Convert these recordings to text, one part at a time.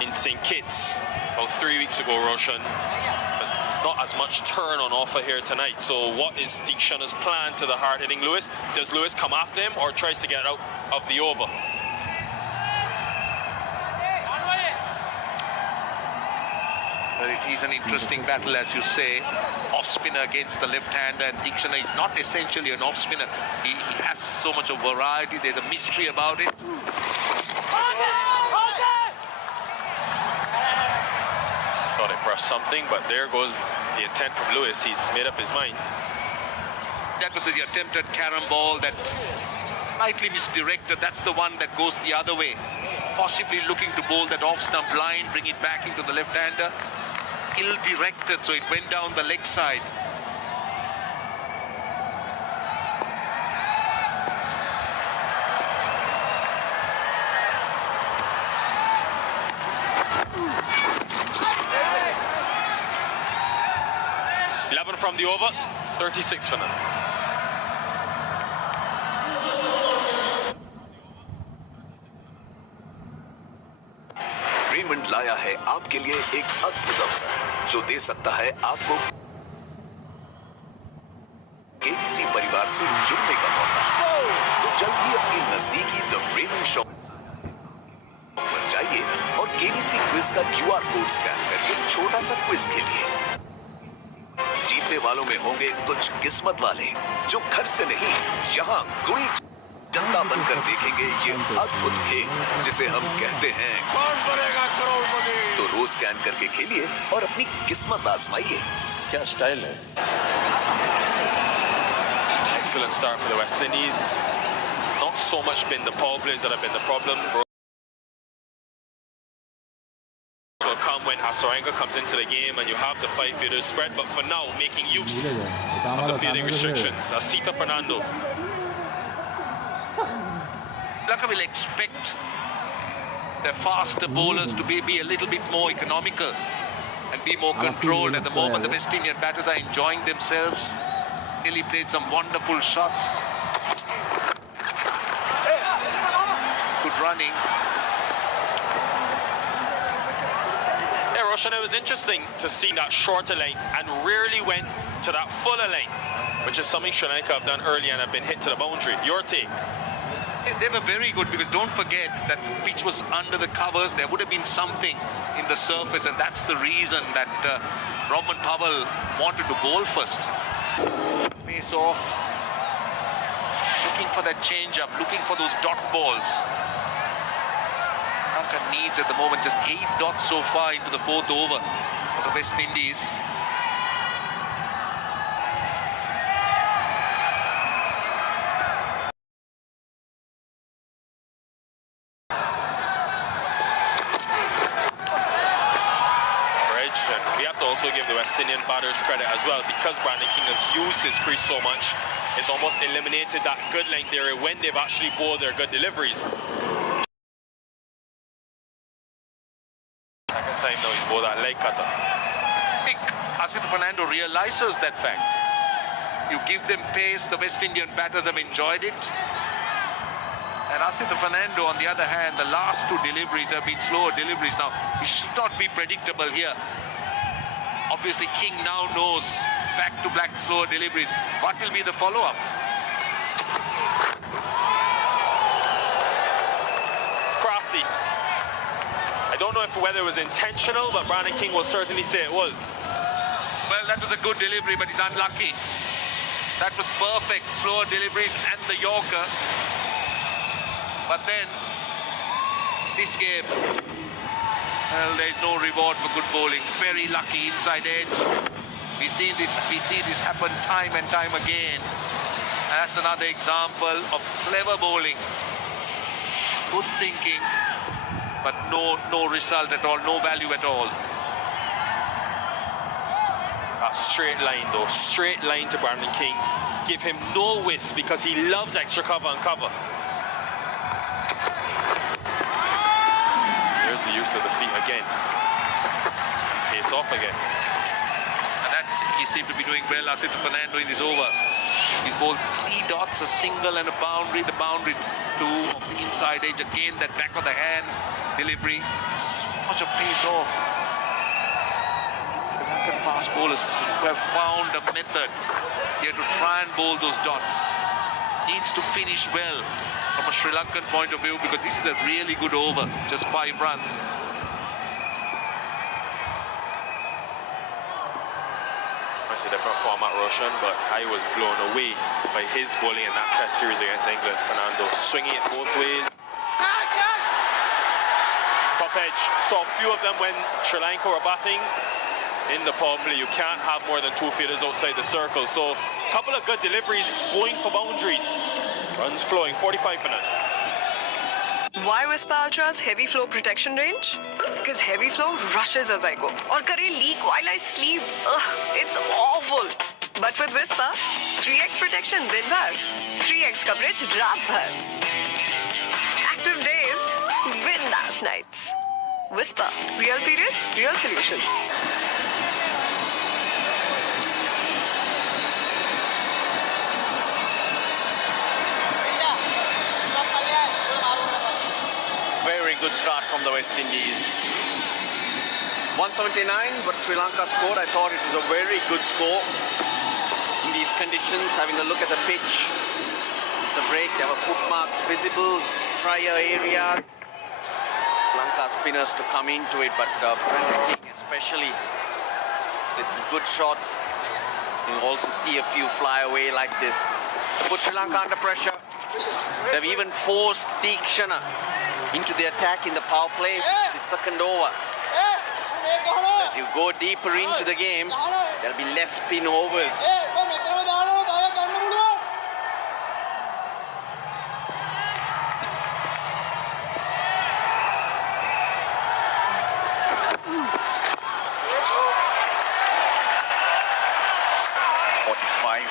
in St. Kitts about 3 weeks ago, Roshan. But it's not as much turn on offer here tonight. So what is Deekshan's plan to the hard-hitting Lewis? Does Lewis come after him or tries to get out of the over? Well, it is an interesting battle, as you say. Off-spinner against the left-hander, and Deekshana is not essentially an off-spinner. He has so much of variety. There's a mystery about it. Thought it brushed something, but there goes the intent from Lewis. He's made up his mind. That was the attempted carom ball that slightly misdirected. That's the one that goes the other way. Possibly looking to bowl that off-stump line, bring it back into the left-hander. Ill-directed, so it went down the leg side. From the over, 36 for now. Raymond लाया है आपके लिए एक अद्भुत अवसर जो दे सकता है आपको केबीसी परिवार से जुड़ने का मौका। तो जल्द ही अपनी नजदीकी द रेमंड शॉप पर जाइए और केबीसी क्विज का QR कोड स्कैन करके छोटा सा क्विज खेलिए। जीतने वालों में होंगे कुछ किस्मत वाले जो घर से नहीं यहाँ गुणी जनता बनकर देखेंगे ये अद्भुत खेल जिसे हम कहते हैं कौन बनेगा करोड़पति। तो रोज स्कैन करके खेलिए और अपनी किस्मत आजमाइए। क्या स्टाइल है। Excellent start for the West Indies. Not so much been the power plays that have been the problem. Will come when Hasaranga comes into the game and you have the 5-fielders spread, but for now making use of the fielding restrictions. Asita Fernando. Laka will expect the faster bowlers to be a little bit more economical and be more controlled. At the moment the West Indian batters are enjoying themselves. Really played some wonderful shots. Good running. Roshan, it was interesting to see that shorter length and rarely went to that fuller length, which is something Sri Lanka have done early and have been hit to the boundary. Your take? They were very good because don't forget that the pitch was under the covers. There would have been something in the surface, and that's the reason that Roman Powell wanted to bowl first. Face off, looking for that change-up, looking for those dot balls. Lanka needs at the moment just 8 dots so far into the 4th over of the West Indies. And we have to also give the West Indian batters credit as well, because Brandon King has used his crease so much. It's almost eliminated that good length area when they've actually bowled their good deliveries. Second time now he's bowled that leg cutter. I think Asita Fernando realizes that fact. You give them pace, the West Indian batters have enjoyed it. And Asita Fernando, on the other hand, the last 2 deliveries have been slower deliveries. Now, he should not be predictable here. Obviously, King now knows back-to-back slower deliveries. What will be the follow-up? Crafty. I don't know whether it was intentional, but Brandon King will certainly say it was. Well, that was a good delivery, but he's unlucky. That was perfect, slower deliveries and the Yorker. But then, this game, well, there's no reward for good bowling. Very lucky inside edge. We see this happen time and time again. And that's another example of clever bowling. Good thinking, but no result at all, no value at all. That straight line though, straight line to Brandon King. Give him no width because he loves extra cover and cover. Here's the use of the feet again. Pace off again. And that's, he seemed to be doing well, Asita Fernando, in this over. He's bowled 3 dots, a single and a boundary. The boundary 2 of the inside edge. Again, that back of the hand delivery. much of pace off. Sri Lankan fast bowlers who have found a method here to try and bowl those dots. Needs to finish well from a Sri Lankan point of view, because this is a really good over, just 5 runs. It's a different format, Roshan, but I was blown away by his bowling in that test series against England. Fernando swinging it both ways. Top edge, saw a few of them when Sri Lanka were batting. In the power play, you can't have more than 2 fielders outside the circle. So a couple of good deliveries going for boundaries. Runs flowing, 45 for none. Why Whisper Ultra's heavy flow protection range? Because heavy flow rushes as I go. Or kare leak while I sleep. Ugh, it's awful. But with Whisper, 3x protection din bhar. 3x coverage raat bhar. Active days, bindas nights. Whisper, real periods, real solutions. Very good start from the West Indies. 179, but Sri Lanka scored. I thought it was a very good score in these conditions. Having a look at the pitch, the break, there were footmarks visible, drier areas. Lanka spinners to come into it, but Brendan King especially did some good shots. You can also see a few fly away like this. Put Sri Lanka under pressure. They've even forced Deekshana into the attack in the power play, the second over. As you go deeper into the game, there'll be less spin overs.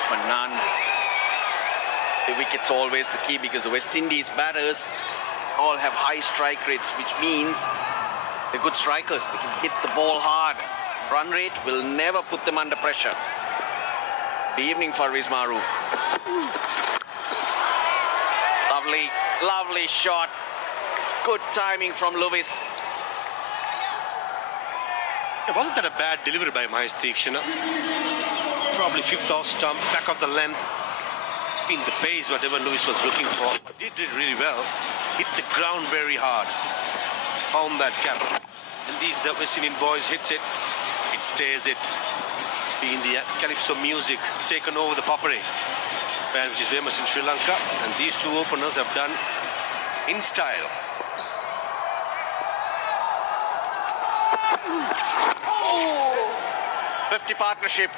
For none. The wicket's always the key, because the West Indies batters all have high strike rates, which means they're good strikers. They can hit the ball hard. Run rate will never put them under pressure. Good evening, Farviz Maroof. Lovely, lovely shot. Good timing from Lewis. Wasn't that a bad delivery by Mahesh Deekshana? Probably 5th off stump, back of the length. In the pace, whatever Lewis was looking for. He did really well. Hit the ground very hard. Found that gap. And these West Indian boys hits it. It stays it. Being the calypso music taken over the Papare band, which is famous in Sri Lanka. And these two openers have done in style. Oh! 50 partnership.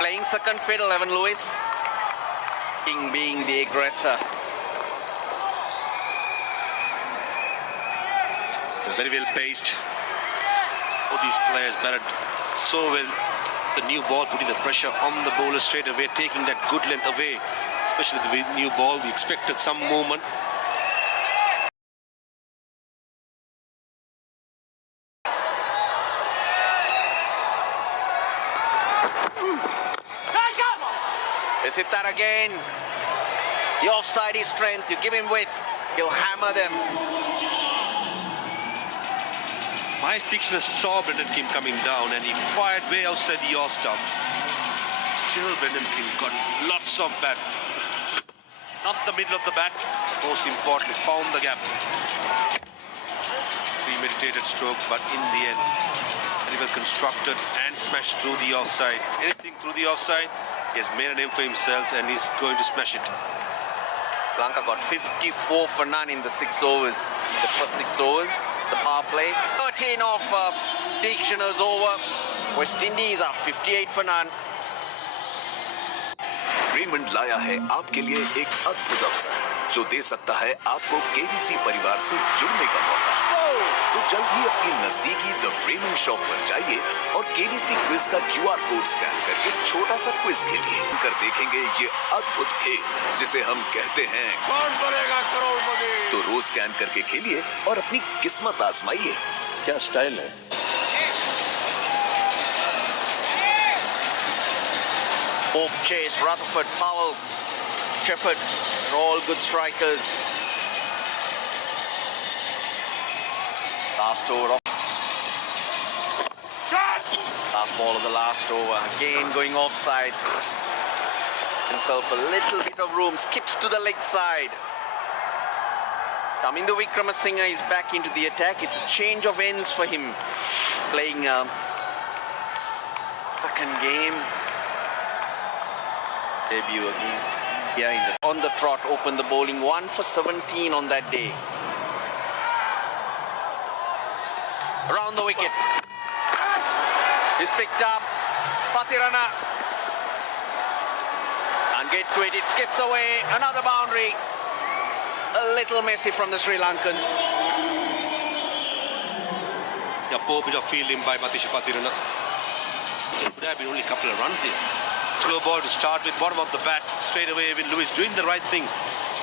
Playing second fiddle, Evan Lewis. King being the aggressor. Very well paced. All these players batted so well. The new ball putting the pressure on the bowler straight away, taking that good length away. Especially the new ball, we expected some movement. Let's hit that again. The offside is strength. You give him width, he'll hammer them. Mahesh Deekshana saw Brendan King coming down and he fired way outside the off stump. Still Brendan King got lots of bat. Not the middle of the bat, most importantly, found the gap. Premeditated stroke, but in the end, very well constructed and smashed through the offside. Anything through the offside, he has made a name for himself and he's going to smash it. Lanka got 54 for none in the 6 overs. The first 6 overs, the power play. 13 off Deekshana's over. West Indies are 58 for none. Raymond लाया है आपके लिए एक अद्भुत अवसर जो दे सकता है आपको केबीसी परिवार से जुड़ने का मौका। तो जल्द ही अपनी नजदीकी द रेमंड शॉप पर जाइए और केबीसी क्विज का क्यूआर कोड स्कैन करके छोटा सा क्विज खेलिए। कर देखेंगे ये अद्भुत खेल जिसे हम कहते हैं कौन बनेगा करोड़पति। तो रोज स्कैन करके खेलिए और अपनी किस्मत आजमाइए। क्या स्टाइल है। Off chase, Rutherford, Powell, Shepherd, all good strikers. Last over of last ball of the last over. Again going offside. Himself a little bit of room. Skips to the leg side. Tamindu Wickramasinghe is back into the attack. It's a change of ends for him. Playing second game. Debut against India on the trot. Opened the bowling 1 for 17 on that day. Around the wicket. Is picked up. Patirana. Can't get to it. It skips away. Another boundary. A little messy from the Sri Lankans. A poor bit of fielding by Matisha Patirana. It would have been only a couple of runs here. Slow ball to start with, bottom of the bat, straight away. Evan Lewis doing the right thing,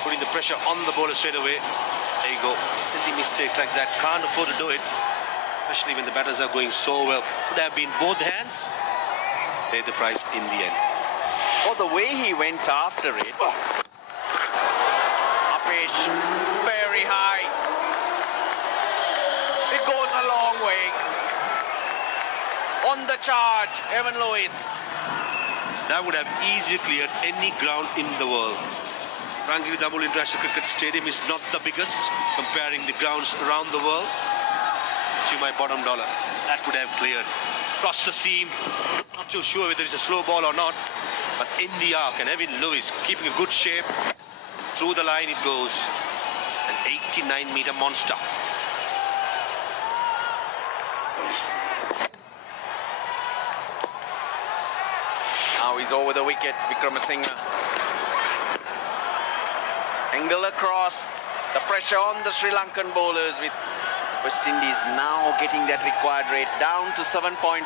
putting the pressure on the bowler straight away. There you go. Silly mistakes like that, can't afford to do it, especially when the batters are going so well. Could have been both hands. Paid the price in the end. Oh, the way he went after it. Upish, very high. It goes a long way. On the charge, Evan Lewis. That would have easily cleared any ground in the world. Rangiri Damul International Cricket Stadium is not the biggest, comparing the grounds around the world. To my bottom dollar, that would have cleared. Cross the seam, not too sure whether it's a slow ball or not, but in the arc, and Evan Lewis keeping a good shape. Through the line it goes. An 89-meter monster. Now he's over the wicket, Wickramasinghe. Angle across. The pressure on the Sri Lankan bowlers, with West Indies now getting that required rate down to 7.5.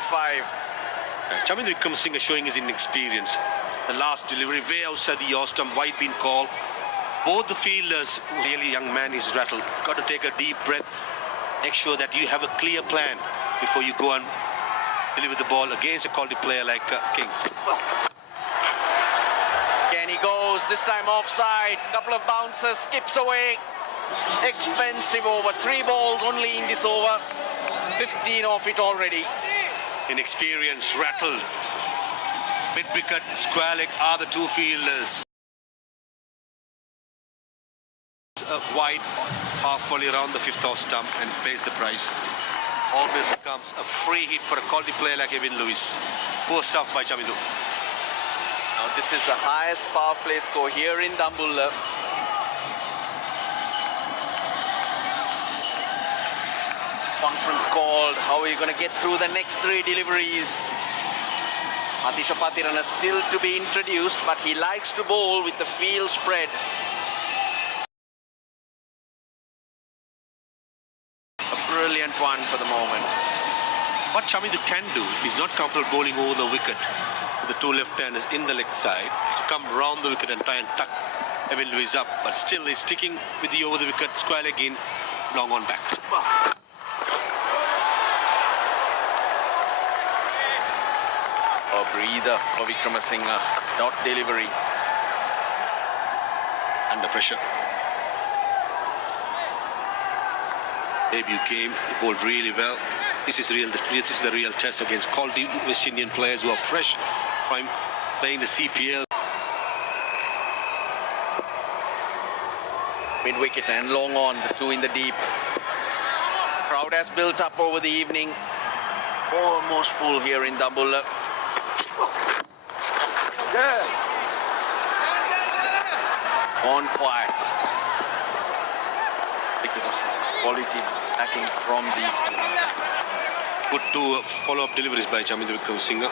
Chamindu Wickramasinghe showing his inexperience. The last delivery way outside the yaw stump, wide been called. Both the fielders, really young man is rattled. Got to take a deep breath. Make sure that you have a clear plan before you go and deliver the ball against a quality player like King. Again he goes, this time offside. Couple of bouncers, skips away. Expensive over. 3 balls only in this over. 15 off it already. Inexperience, rattled. Mid-wicket, square leg are the 2 fielders. Wide half volley around the 5th off stump and pays the price. Always becomes a free hit for a quality player like Evan Lewis. Poor stuff by Chamindu. Now this is the highest power play score here in Dambulla. Conference called. How are you going to get through the next 3 deliveries? Matisha Patirana still to be introduced, but he likes to bowl with the field spread. A brilliant one for the moment. What Chamindu can do, if he's not comfortable bowling over the wicket with the 2 left-handers in the leg side, is to come round the wicket and try and tuck Evan Lewis up. But still he's sticking with the over the wicket, square leg in, long on back. A breather for Wickramasinghe. Dot delivery. Under pressure. Debut game, he bowled really well. This is the real test against quality West Indian players who are fresh from playing the CPL. Mid-wicket and long on, the 2 in the deep. Crowd has built up over the evening. Almost full here in Dambulla. On quiet. Because of quality batting from these 2. Good 2 follow-up deliveries by Chamindu Wickramasinghe.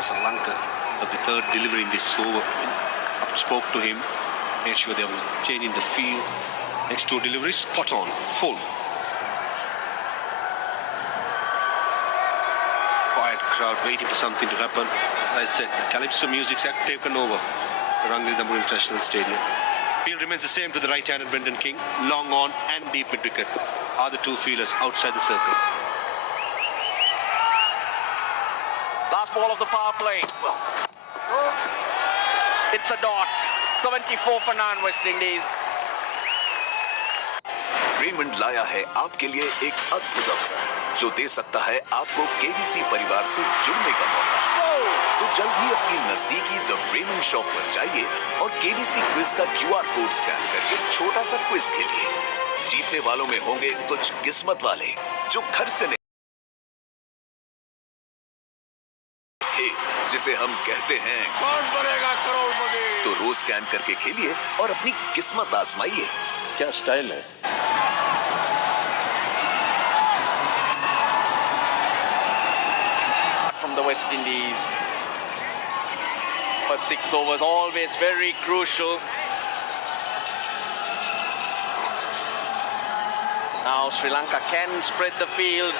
Sri Lanka, but the 3rd delivery in this over. I spoke to him, made sure there was a change in the field. Next 2 deliveries, spot on, full. Quiet crowd waiting for something to happen. As I said, the Calypso music's had taken over the Rangiri Damul International Stadium. Field remains the same to the right-handed Brendan King. Long on and deep mid-wicket are the 2 fielders outside the circle. Last ball of the power play. It's a dot. 74 for none, West Indies. Entertainment लाया है आपके लिए एक अद्भुत अवसर जो दे सकता है आपको केबीसी परिवार से जुड़ने का मौका। तो जल्द ही अपनी नजदीकी द रेमंड शॉप पर जाइए और केबीसी क्विज का क्यूआर कोड स्कैन करके छोटा सा क्विज खेलिए। जीतने वालों में होंगे कुछ किस्मत वाले जो घर से नहीं, जिसे हम कहते हैं कौन बनेगा करोड़पति। तो रोज स्कैन करके खेलिए और अपनी किस्मत आजमाइए। क्या स्टाइल है। From the West Indies. For 6 overs, always very crucial. Now Sri Lanka can spread the field.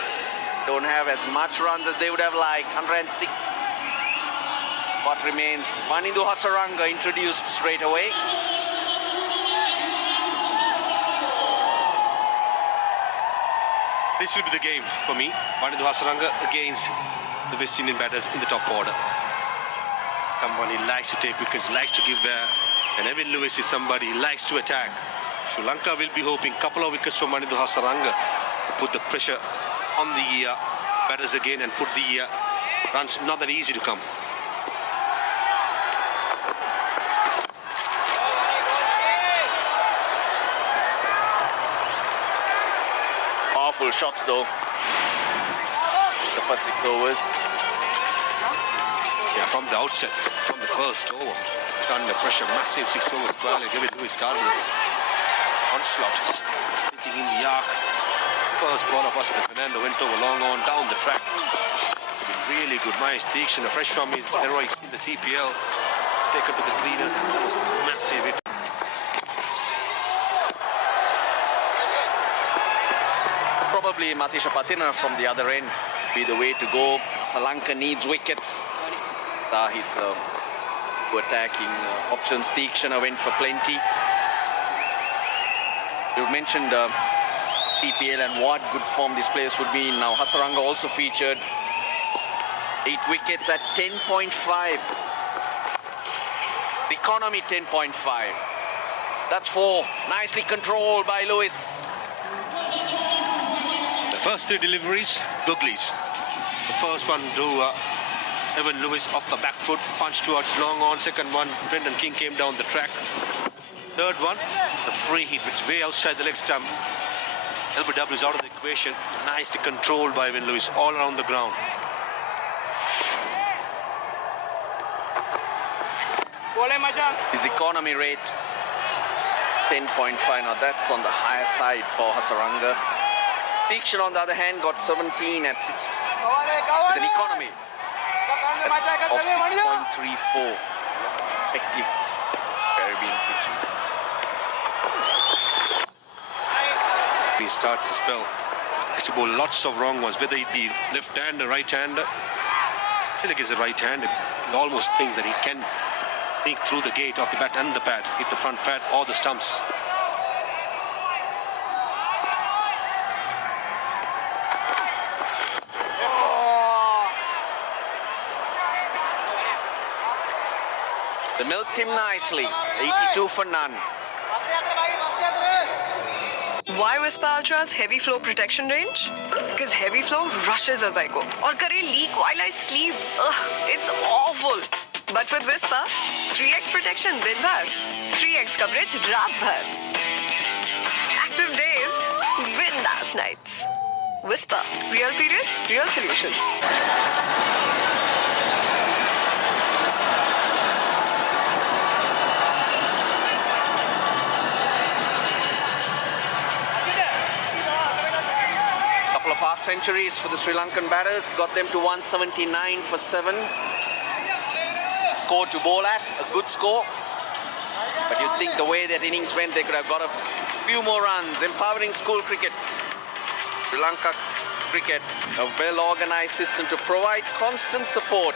Don't have as much runs as they would have liked. 106. What remains? Manindu Hasaranga introduced straight away. This will be the game for me. Manindu Hasaranga against the West Indian batters in the top order. Someone he likes to take wickets, likes to give there. And Evan Lewis is somebody he likes to attack. Sri Lanka will be hoping a couple of wickets for Manindu Hasaranga to put the pressure on the batters again and put the runs not that easy to come. Powerful shots though. The first 6 overs. Yeah, from the outset, from the first over, it's under pressure, massive 6 overs. Well, give it to his started onslaught, hitting in the arc. First ball of Oscar Fernando went over long on down the track. Really good, nice Deekshana, fresh from his heroics in the CPL, taken to the cleaners, and that was massive hit. Probably Matisha Patina from the other end be the way to go. Sri Lanka needs wickets. His attacking options. Deekshana went for plenty. You mentioned CPL and what good form these players would be in. Now Hasaranga also featured 8 wickets at 10.5. The economy 10.5. That's 4. Nicely controlled by Lewis. The first 3 deliveries, googlies. The first one to Evan Lewis off the back foot, punched towards long on. Second one, Brendan King came down the track. Third one, it's a free hit, which is way outside the leg stump. LBW is out of the equation. Nicely controlled by Evan Lewis all around the ground. His economy rate 10.5. Now that's on the higher side for Hasaranga. Deekshana on the other hand got 17 at 6 with an economy of 6.34. Effective Caribbean pitches. He starts the spell. It's to bowl lots of wrong ones, whether it be left-hander, right-hander. I feel like he's a right-hander. He almost thinks that he can sneak through the gate of the bat and the pad, hit the front pad or the stumps. They milked him nicely. 82 for none. Why Whisper Ultra's heavy flow protection range? Because heavy flow rushes as I go. और करे leak while I sleep. Ugh, it's awful. But with Whisper, 3x protection दिन भर, 3x coverage रात भर. Active days, bindass nights. Whisper, real periods, real solutions. Couple of half centuries for the Sri Lankan batters, got them to 179 for 7. Score to bowl at, a good score. But you'd think the way that innings went, they could have got a few more runs. Empowering school cricket. Sri Lanka cricket, a well-organized system to provide constant support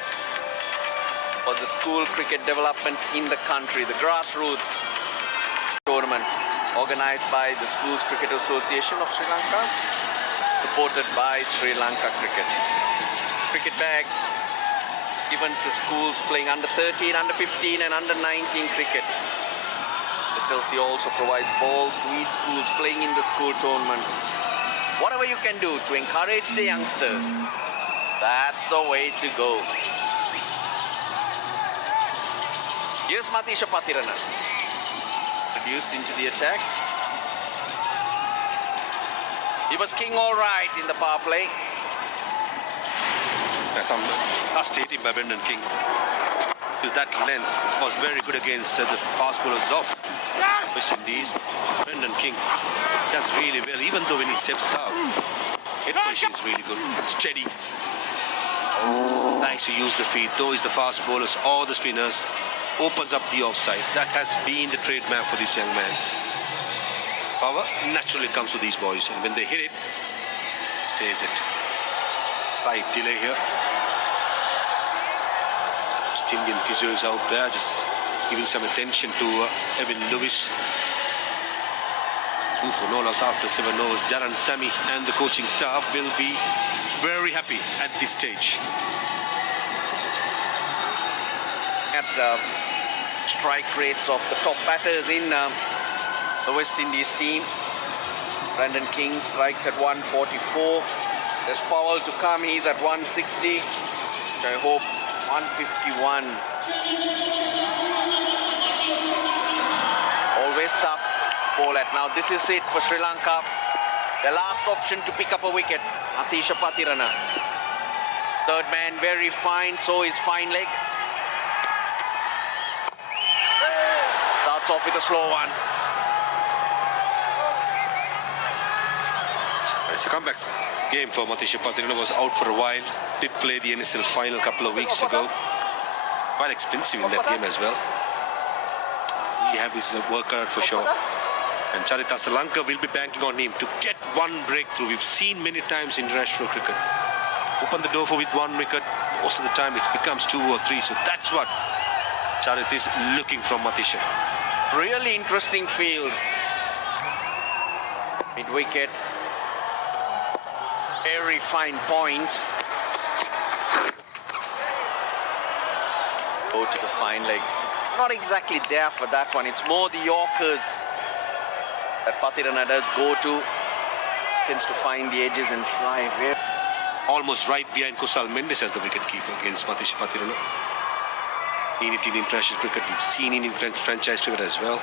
for the school cricket development in the country. The grassroots tournament organized by the Schools Cricket Association of Sri Lanka, supported by Sri Lanka Cricket. Cricket bags given to schools playing under 13, under 15 and under 19 cricket. The SLC also provides balls to each schools playing in the school tournament. Whatever you can do to encourage the youngsters, that's the way to go. Here's Matisha Patirana. Reduced into the attack. He was king all right in the power play. Some last hitting by Brendan King. To that length was very good against the fast bowlers of West Indies. Brendan King does really well, even though when he steps up, his head position is really good, steady. Likes to use the feet, though he's the fast bowlers or the spinners, opens up the offside. That has been the trademark for this young man. Power naturally comes to these boys, and when they hit it, stays it. Slight delay here. West Indian physios out there just giving some attention to Evan Lewis. 2 for no loss after 7 overs. Darren Sammy and the coaching staff will be very happy at this stage. At the strike rates of the top batters in the West Indies team. Brendan King strikes at 144. There's Powell to come, he's at 160. I hope 151. Always tough ball at. Now this is it for Sri Lanka. The last option to pick up a wicket. Matisha Patirana. Third man very fine, so is fine leg. Starts off with a slow one. It's a comebacks game for Matisha Patirana. Was out for a while. Did play the NSL final a couple of weeks ago. Quite expensive in that game as well. He have his work out for sure. And Charita Sri Lanka will be banking on him to get one breakthrough. We've seen many times in international cricket. Open the door for with 1 wicket. Most of the time it becomes 2 or 3. So that's what Charita is looking from Matisha. Really interesting field. Mid wicket. Very fine point. Go to the fine leg. Not exactly there for that one. It's more the Yorkers that Patirana does go to. Tends to find the edges and fly. Almost right behind Kusal Mendes as the wicketkeeper against Matisha Patirana. Seen it in international cricket. We've seen it in franchise cricket as well.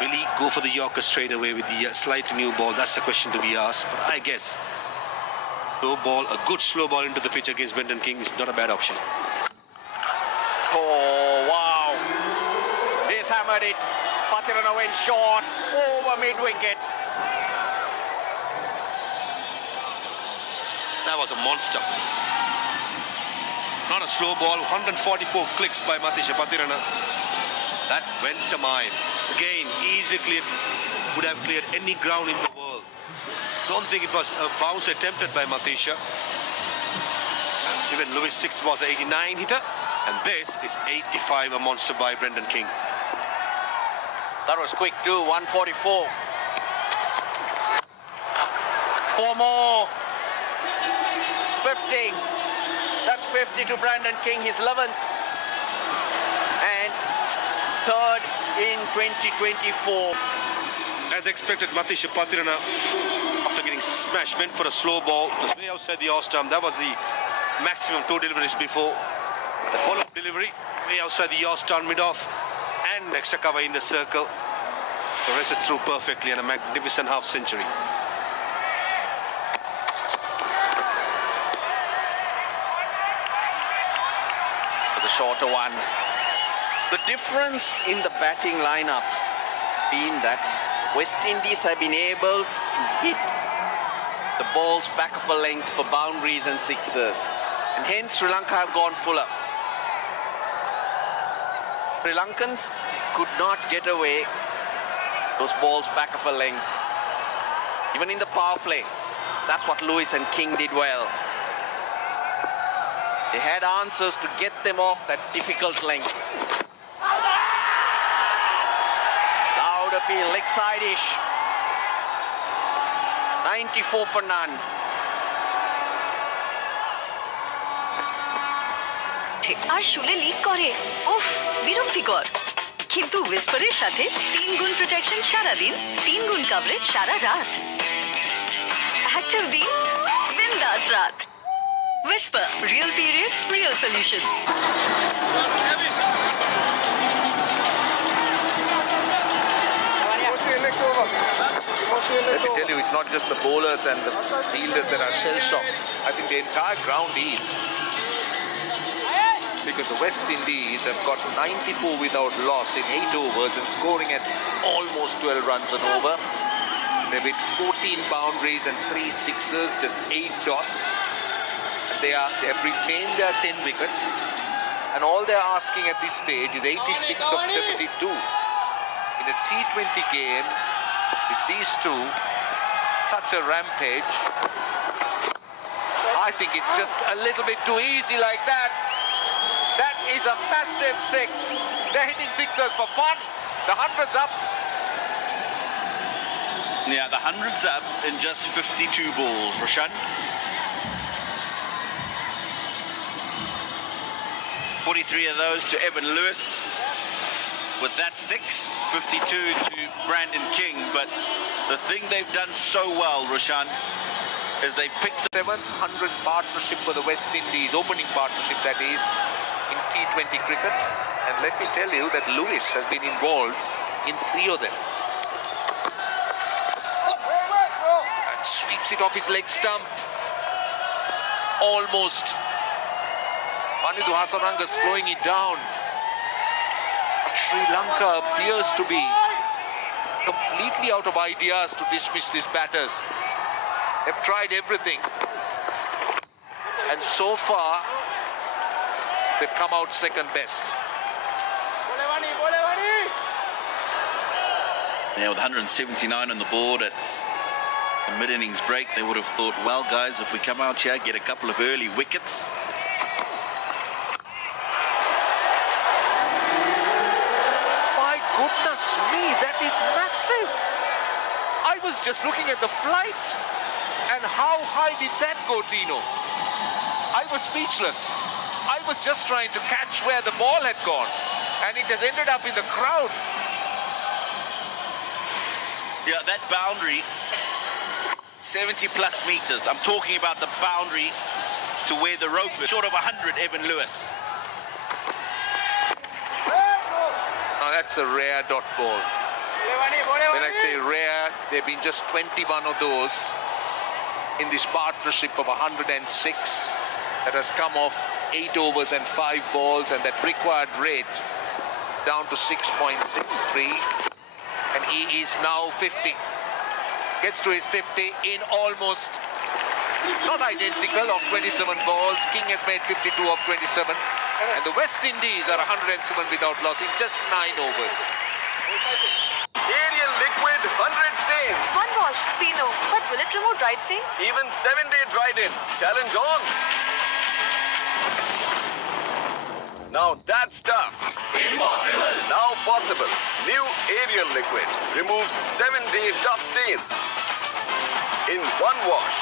Will he go for the Yorker straight away with the slightly new ball? That's the question to be asked. But I guess slow ball, a good slow ball into the pitch against Brendan King is not a bad option. Oh, wow. He's hammered it. Patirana went short over mid-wicket. That was a monster. Not a slow ball. 144 clicks by Matisha Patirana. That went a mile. Again, easily cleared. Would have cleared any ground in the world. Don't think it was a bounce attempted by Matisha. Even Lewis 6 was 89 hitter. And this is 85, a monster by Brendan King. That was quick too, 144. 4 more. 50. That's 50 to Brendan King, his 11th. And third in 2024. As expected, Matisha Patirana, after getting smashed, went for a slow ball. It was way outside the off stump. That was the maximum 2 deliveries before. The follow-up delivery, way outside the off stump, mid-off, and extra cover in the circle. The rest is through perfectly and a magnificent half century. The shorter one. The difference in the batting lineups being that West Indies have been able to hit the balls back of a length for boundaries and sixers, and hence Sri Lanka have gone fuller. Sri Lankans could not get away those balls back of a length. Even in the power play, that's what Lewis and King did well. They had answers to get them off that difficult length. Loud appeal, leg side-ish. 94 for none. আর শুলে leak করে উফ বিরক্তিকর কিন্তু উইসপারের সাথে 3 গুণ protection সারা দিন, 3 গুণ coverage সারা রাত। অ্যাক্টিভ দিন, বিন্দাস রাত। Whisper, real periods, real solutions. Let me tell you, it's not just the bowlers and the fielders that are shell-shocked. I think the entire ground is. Because the West Indies have got 94 without loss in 8 overs and scoring at almost 12 runs an over. They've hit 14 boundaries and 3 sixes, just 8 dots. And they have retained their 10 wickets. And all they're asking at this stage is 86 of 72. In a T20 game, with these two, such a rampage, I think it's just a little bit too easy like that. That is a massive six. They're hitting sixers for fun. The 100's up. Yeah, the 100's up in just 52 balls, Roshan. 43 of those to Evan Lewis. With that 6, 52 to Brandon King. But the thing they've done so well, Roshan, is they picked the 700 partnership for the West Indies, opening partnership that is, in T20 cricket. And let me tell you that Lewis has been involved in 3 of them. And sweeps it off his leg stump. Almost. Vanidhu Hasaranga slowing it down. But Sri Lanka appears to be completely out of ideas to dismiss these batters. They've tried everything. And so far, they've come out second best. Yeah, with 179 on the board at the mid-innings break, they would have thought, well, guys, if we come out here, get a couple of early wickets. My goodness me, that is massive. I was just looking at the flight. And how high did that go, Tino? I was speechless. I was just trying to catch where the ball had gone. And it has ended up in the crowd. Yeah, that boundary, 70 plus meters. I'm talking about the boundary to where the rope is. Short of 100, Evan Lewis. Now that's a rare dot ball. When I say rare, there have been just 21 of those in this partnership of 106 that has come off 8 overs and 5 balls, and that required rate down to 6.63. And he is now 50. Gets to his 50 in almost, not identical, of 27 balls. King has made 52 of 27. And the West Indies are 107 without loss in just 9 overs. Ariel Liquid 100 stains. One wash, Pino. But will it remove dried stains? Even 7-day dried in. Challenge on. Now that's tough. Impossible. Now possible. New Ariel Liquid removes 7-day tough stains in one wash.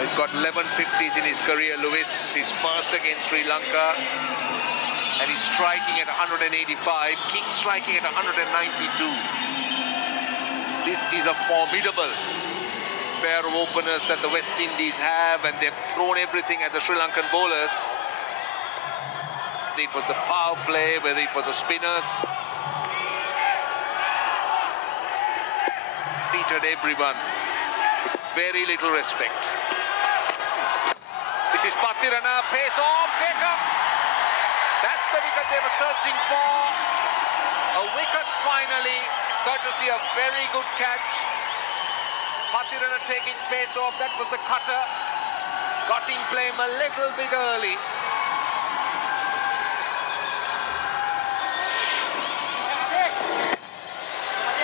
He's got 11 50s in his career, Lewis. He's first against Sri Lanka. And he's striking at 185. King striking at 192. This is a formidable pair of openers that the West Indies have, and they've thrown everything at the Sri Lankan bowlers. Whether it was the power play, whether it was the spinners. Treated everyone with very little respect. This is Patirana, pace off, take up. That's the wicket they were searching for. A wicket finally, courtesy of very good catch. Patirana taking pace off, that was the cutter. Got in play a little bit early.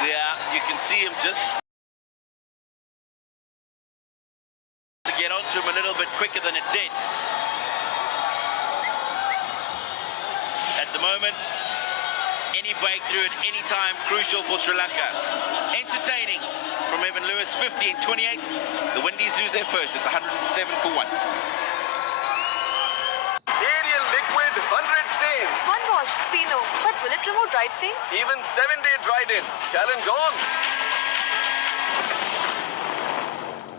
Yeah, you can see him just to get onto him a little bit quicker than it did. At the moment, Any breakthrough at any time crucial for Sri Lanka. Entertaining from Evan Lewis, 50 and 28. The Windies lose their first. It's 107 for 1. Ariel liquid 100 stains. One wash, we know. But will it remove dried stains? Even 7-day dried in. Challenge on.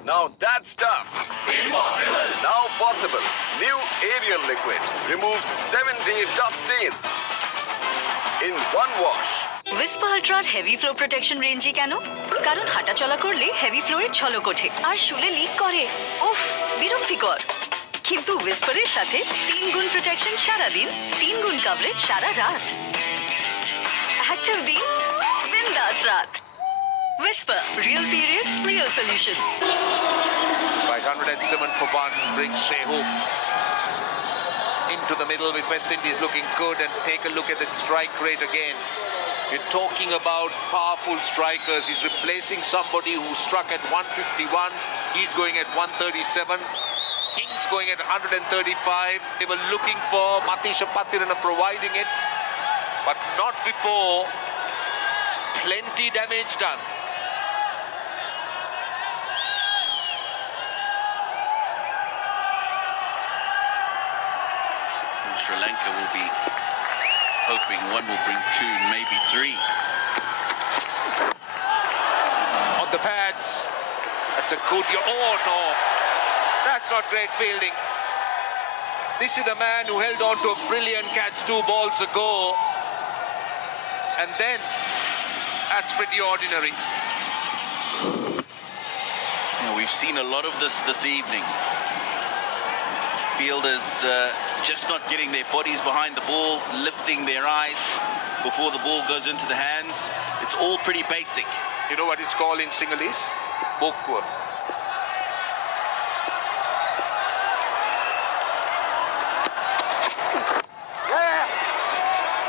Now that's tough. Impossible. Now possible. New Ariel liquid removes 7-day tough stains in one wash. Whisper Ultra heavy flow protection range কেন? কারণ হাঁটা চলা করলে heavy ফ্লোয়ের ঝলক ওঠে আর শুলে leak করে। উফ, বিরক্তিকর। কিন্তু উইসপারের সাথে 3 গুণ প্রোটেকশন সারা দিন, 3 গুণ কভারেজ সারা রাত। অ্যাক্টিভ দিন, বিন্দাস রাত। Whisper, real periods, real solutions. Right, 107 for 1 brings Shehu into the middle with West Indies looking good, and take a look at that strike rate again. You're talking about powerful strikers. He's replacing somebody who struck at 151. He's going at 137. King's going at 135. They were looking for Matisha Patirana providing it, but not before. Plenty damage done. Sri Lanka will be hoping one will bring 2, maybe 3. On the pads. That's a good... Oh, no. That's not great fielding. This is the man who held on to a brilliant catch 2 balls ago. And then, that's pretty ordinary. Yeah, we've seen a lot of this evening. Fielders just not getting their bodies behind the ball, lifting their eyes before the ball goes into the hands. It's all pretty basic. You know what it's called in Sinhalese? Bokwa.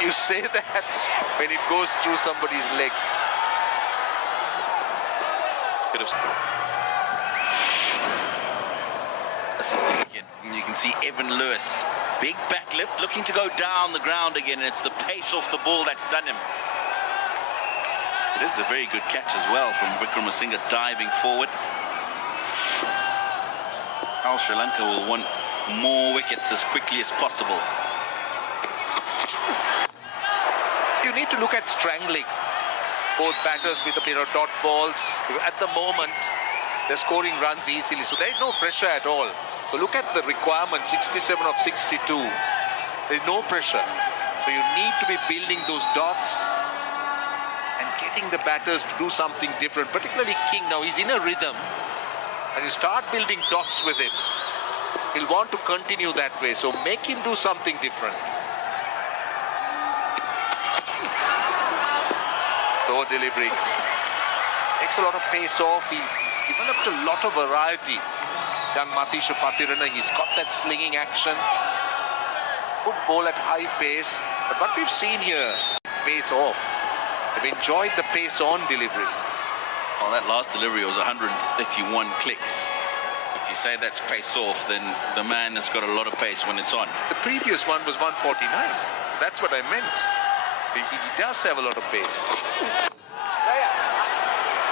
You say that when it goes through somebody's legs. This is the wicket. You can see Evan Lewis, big back lift, looking to go down the ground again, and it's the pace off the ball that's done him. It is a very good catch as well from Vikramasinghe diving forward. Now Sri Lanka will want more wickets as quickly as possible. You need to look at strangling both batters with a pair of dot balls. At the moment, they're scoring runs easily, so there is no pressure at all. So look at the requirement, 67 of 62. There's no pressure. So you need to be building those dots and getting the batters to do something different, particularly King. Now he's in a rhythm, and you start building dots with him. He'll want to continue that way, so make him do something different. Low delivery. Takes a lot of pace off. He's developed a lot of variety. Young Matisha Patirana, he's got that slinging action. Good ball at high pace. But what we've seen here, pace off. They've enjoyed the pace on delivery. Oh, that last delivery was 131 clicks. If you say that's pace off, then the man has got a lot of pace when it's on. The previous one was 149. So that's what I meant. He does have a lot of pace.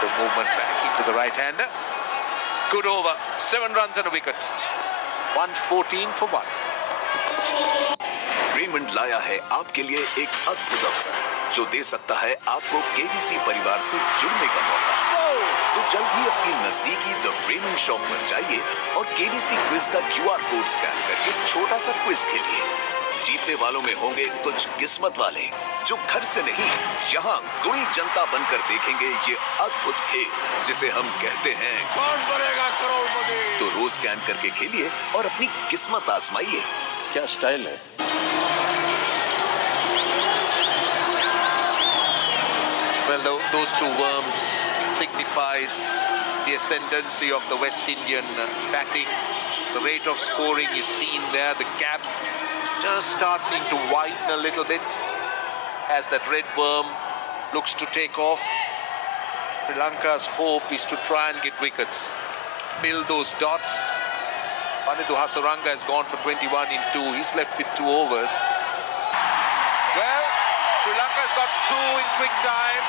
The movement back into the right-hander. Good over. 7 runs and a wicket. 114 for 1. Raymond लाया है आपके लिए एक अद्भुत अवसर जो दे सकता है आपको केबीसी परिवार से जुड़ने का मौका। तो जल्द ही अपनी नजदीकी द रेमंड शॉप पर जाइए और केबीसी क्विज का क्यूआर कोड स्कैन करके छोटा सा क्विज खेलिए। जीतने वालों में होंगे कुछ किस्मत वाले जो घर से नहीं यहाँ गुणी जनता बनकर देखेंगे ये अद्भुत खेल जिसे हम कहते हैं कौन बनेगा करोड़पति। तो रोज स्कैन करके खेलिए और अपनी किस्मत आजमाइए। क्या स्टाइल है। Well, those 2 worms signifies the ascendancy of the West Indian batting. The rate of scoring is seen there. The gap just starting to widen a little bit as that red worm looks to take off. Sri Lanka's hope is to try and get wickets. Build those dots. Vanidhu Hasaranga has gone for 21 in 2. He's left with 2 overs. Well, Sri Lanka's got 2 in quick time.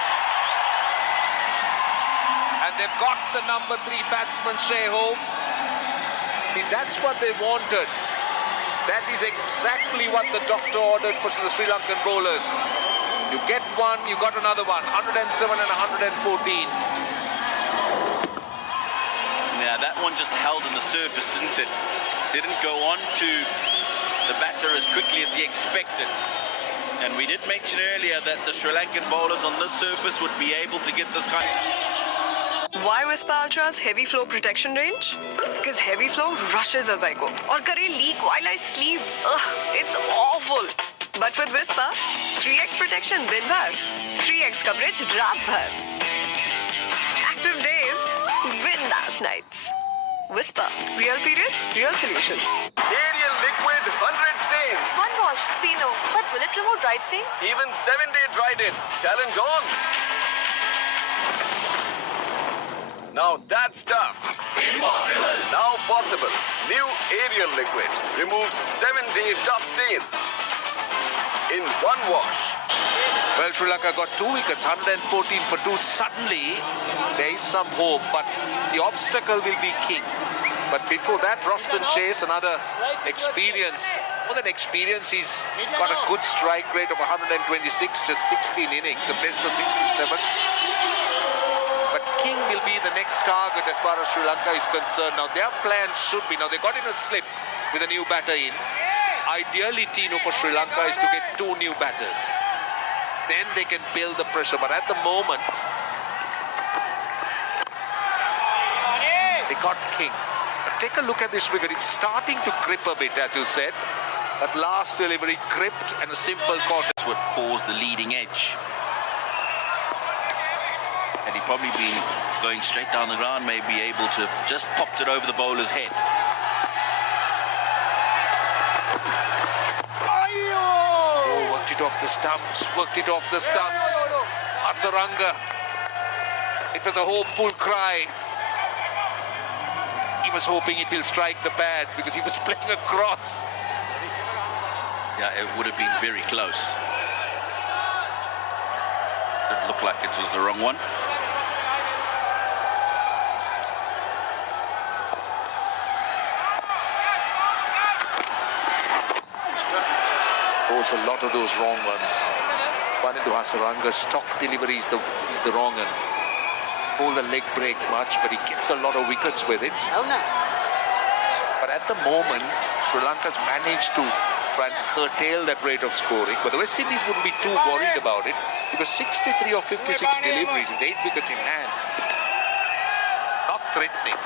And they've got the number 3 batsman, Sheho. That's what they wanted. That is exactly what the doctor ordered for the Sri Lankan bowlers. You get one, you got another one. 107 and 114. Yeah, that one just held on the surface, didn't it? Didn't go on to the batter as quickly as he expected. And we did mention earlier that the Sri Lankan bowlers on this surface would be able to get this kind of... Why Whisper Ultra's heavy flow protection range? Because heavy flow rushes as I go. Or kare leak while I sleep. Ugh, it's awful. But with Whisper, 3x protection din bhar. 3x coverage raat bhar. Active days, bindas nights. Whisper, real periods, real solutions. Ariel Liquid 100 stains. One wash, Pino. But will it remove dried stains? Even 7-day dried in. Challenge on. Now that's tough. Impossible. Now possible. New Ariel Liquid removes 7-day tough stains in one wash. Well, Sri Lanka got 2 wickets, 114 for 2. Suddenly, there is some hope, but the obstacle will be King. But before that, Roston Chase, another experienced, more than experienced, he's got a good strike rate of 126, just 16 innings, a best of 67. But King will be the next target as far as Sri Lanka is concerned. Now, their plan should be, now they got in a slip with a new batter in. Ideally, Tino, for Sri Lanka is to get 2 new batters. Then they can build the pressure. But at the moment, they got King. But take a look at this wicket. It's starting to grip a bit, as you said. That last delivery gripped and a simple caught. That's what caused the leading edge. And he probably been going straight down the ground, may be able to have just popped it over the bowler's head. Oh, worked it off the stumps, worked it off the stumps. Hasaranga. It was a hopeful cry. He was hoping it will strike the pad because he was playing across. Yeah, it would have been very close. It looked like it was the wrong one. A lot of those wrong ones. One into Hasaranga's stock delivery is the wrong one. Hold the leg break much, but he gets a lot of wickets with it. But at the moment, Sri Lanka's managed to try and curtail that rate of scoring. But the West Indies wouldn't be too worried about it because 63 of 56 deliveries with 8 wickets in hand. Not threatening.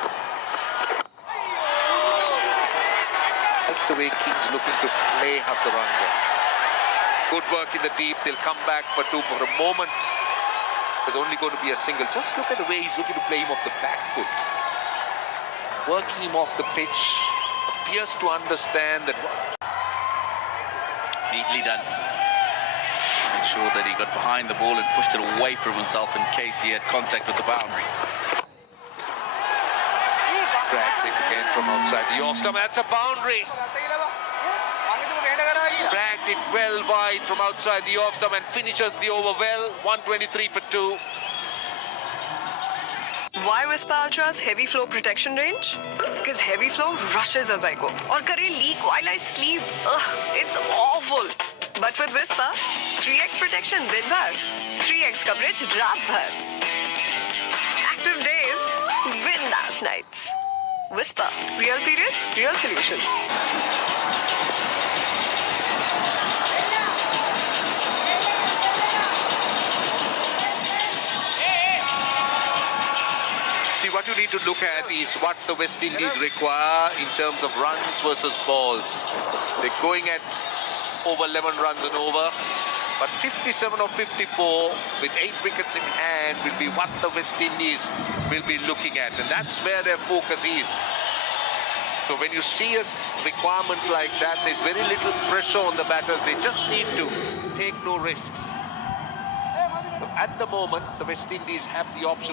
Like the way King's looking to play Hasaranga. Good work in the deep. They'll come back for 2 for a moment. There's only going to be a single. Just look at the way he's looking to play him off the back foot. Working him off the pitch. Appears to understand that. Neatly done. Made sure that he got behind the ball and pushed it away from himself in case he had contact with the boundary. Drags it again from outside the off stump. That's a boundary. Dragged it well wide from outside the off stump and finishes the over well. 123 for 2. Why Whisper Ultra's heavy flow protection range? Because heavy flow rushes as I go. Or kare leak while I sleep. Ugh, it's awful. But with Whisper, 3x protection din bhar. 3x coverage raat bhar. Active days, bindas nights. Whisper, real periods, real solutions. See, what you need to look at is what the West Indies require in terms of runs versus balls. They're going at over 11 runs and over, but 57 of 54 with 8 wickets in hand will be what the West Indies will be looking at, and that's where their focus is. So when you see a requirement like that, there's very little pressure on the batters. They just need to take no risks. At the moment, the West Indies have the option